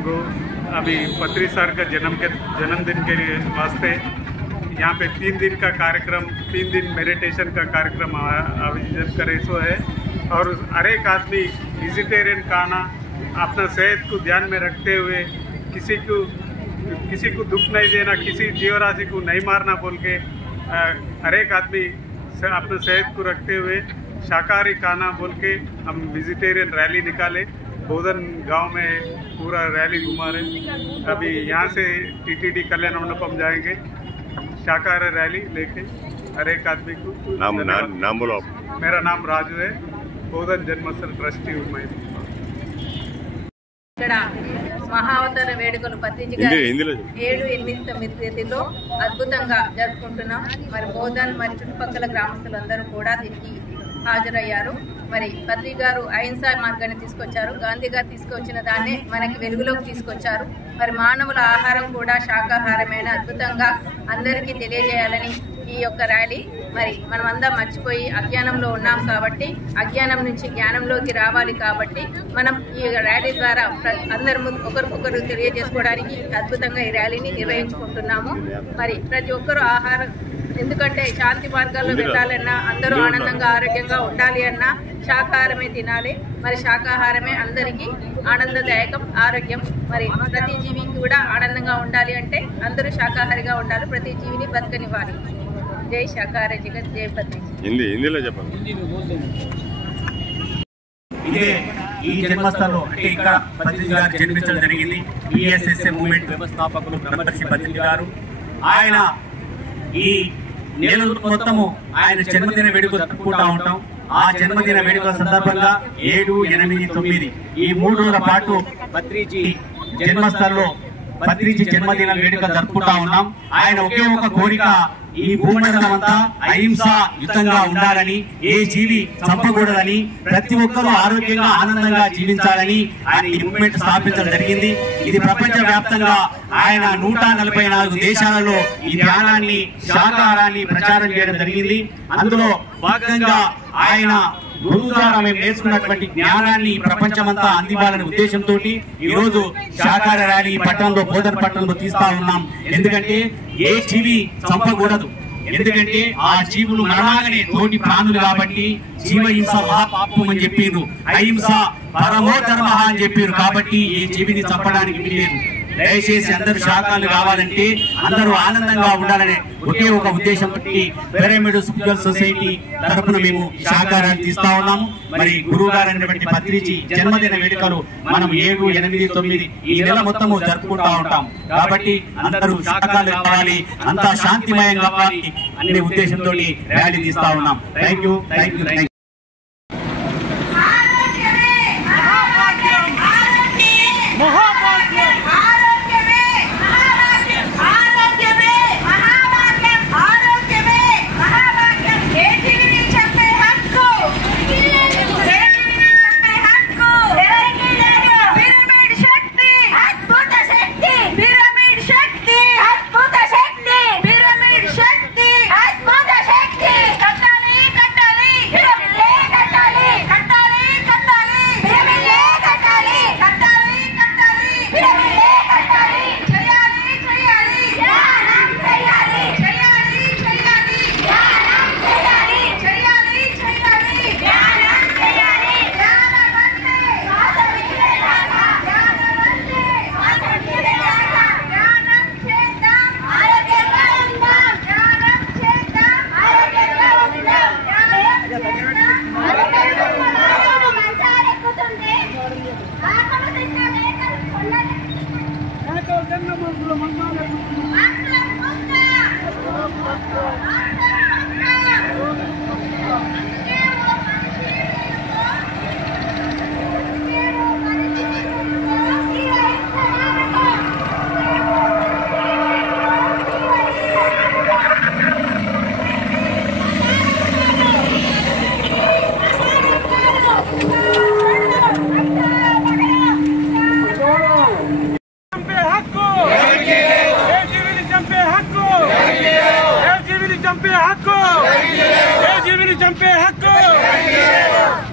लोग अभी पत्री सर का जन्मदिन के वास्ते यहाँ पे 3 दिन का कार्यक्रम 3 दिन मेडिटेशन का कार्यक्रम आयोजन करे सो है। और हर एक आदमी वेजिटेरियन खाना अपना सेहत को ध्यान में रखते हुए किसी को दुख नहीं देना, किसी जीवराशि को नहीं मारना बोल के हर एक आदमी अपने सेहत को रखते हुए शाकाहारी खाना बोल के हम वेजिटेरियन रैली निकाले। बोधन गांव में पूरा रैली घुमा रहे। अभी यहाँ से टीटीडी कल्याण मंडपम जाएंगे, शाकाहारी रैली लेके हर एक आदमी को। नाम बोलो। मेरा नाम राजू है, बोधन जन्मस्थल ट्रस्टी हूँ मैं। మహావతార వేడుకలు పత్రికగా 7, 8, 9 తేదీలో అద్భుతంగా జరుపుకుంటున్నాం। మరి బోధన్ మరి చుట్టుపక్కల గ్రామస్తులందరూ కూడా దీనికి హాజరయ్యారు। మరి పత్రి గారు అహింసా మార్గాన్ని తీసుకొచ్చారు, గాంధీ గారు తీసుకొచ్చిన దాన్నే మనకి వెలుగులోకి తీసుకొచ్చారు। మరి మానవుల ఆహారం కూడా శాకాహారమైన అద్భుతంగా అందరికీ తెలియజేయాలని ఈ యొక్క ర్యాలీ। మరి మనమంతా మర్చిపోయి అజ్ఞానంలో ఉన్నాం కాబట్టి అజ్ఞానం నుంచి జ్ఞానంలోకి రావాలి కాబట్టి మనం ఈ ర్యాలీ ద్వారా అందరి ముందు ఒకరికొకరు తెలియజేసుకోవడానికి అద్భుతంగా ఈ ర్యాలీని నిర్వహించుకుంటున్నాము। మరి ప్రతి ఒక్కరూ ఆహారం, ఎందుకంటే శాంతి మార్గాల్లో వెళ్ళాలన్నా అందరూ ఆనందంగా ఆరోగ్యంగా ఉండాలి అన్నా శాకాహారమే తినాలి। మరి శాకాహారమే అందరికీ ఆనందదాయకం, ఆరోగ్యం। మరి ప్రతి జీవికి కూడా ఆనందంగా ఉండాలి అంటే అందరూ శాకాహారిగా ఉండాలి, ప్రతి జీవిని బతకనివ్వాలి। జై శాకాహార జగత్, జై పత్రి। హిందీలో చెప్పండి। ఇదే ఈ జన్మస్థలంలో అంటే ఇక్కడ పత్రి గారు జన్మించడం జరిగింది। ఈఎస్ఎస్ఏ మూవ్మెంట్ వ్యవస్థాపకులు బ్రహ్మర్షి పత్రి గారు, ఆయన ఈ నెలలు మొత్తము ఆయన జన్మదిన వేడుక జరుపుకుంటా ఉంటాం। ఆ జన్మదిన వేడుకల సందర్భంగా 7, 8, 9 ఈ 3 రోజుల పాటు పత్రిజీ జన్మస్థలంలో పత్రిజీ జన్మదిన వేడుక జరుపుకుంటా ఉన్నాం। ఆయన ఒకే ఒక కోరిక, ఈ భూమండలం అంతా అహింసాయుతంగా ఉండాలని, ఏ జీవి చంపకూడదని, ప్రతి ఒక్కరూ ఆరోగ్యంగా ఆనందంగా జీవించాలని ఆయన ఈ మూవ్మెంట్ స్థాపించడం జరిగింది। ఇది ప్రపంచ వ్యాప్తంగా ఆయన 144 దేశాలలో ఈ ధ్యానాన్ని, శాకాహారాన్ని ప్రచారం చేయడం జరిగింది। అందులో భాగంగా ఆయన గురువు ద్వారా మేము నేర్చుకున్నటువంటి జ్ఞానాన్ని ప్రపంచమంతా అందివ్వాలనే ఉద్దేశంతో ఈ రోజు శాకాహార ర్యాలీ పట్టణంలో, బోధన్ పట్టణంలో తీస్తా ఉన్నాం। ఎందుకంటే ఏ జీవి చంపకూడదు, ఎందుకంటే ఆ జీవులు మనలాగనే తోటి ప్రాణులు కాబట్టి జీవహింస మహాపాపం అని చెప్పారు, అహింస పరమో ధర్మ అని చెప్పారు। కాబట్టి ఏ జీవిని చంపడానికి వీలేదు। దయచేసి అందరూ శాకాహారులు కావాలంటే అందరూ ఆనందంగా ఉండాలనే ఒకే ఒక ఉద్దేశంతో పిరమిడ్ స్పిరిచువల్ సొసైటీ తరఫున మేము శాకాహారాన్ని తీస్తా ఉన్నాము। మరి గురువు గారు అనేటువంటి పత్రిజీ జన్మదిన వేడుకలు మనం 7, 8, 9 ఈ నెల మొత్తము జరుపుకుంటా ఉంటాం కాబట్టి అందరూ శాకాహారులు కావాలి, అంతా శాంతిమయం కావాలి అనే ఉద్దేశంతో ర్యాలీ తీస్తా ఉన్నాం। Thank you, thank you.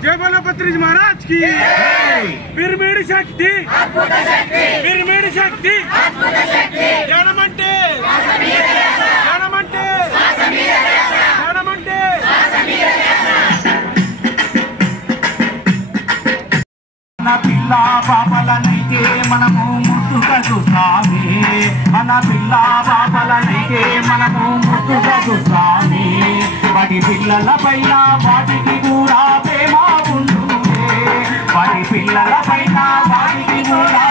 जय बोलो पत्रिज महाराज की। पिरमिड शक्ति, శక్తి జ్ఞానమంటే జ్ఞానమంటే జ్ఞానమంటే మన పిల్ల పాపలనైతే మనము ముద్దుగా చూస్తామే మన పిల్ల పాపలనైతే మనము ముద్దుగా చూస్తామే వాటి పిల్లల పైన వాటికి కూడా ప్రేమ ఉంటుంది వాటి పిల్లల పైన వాటికి కూడా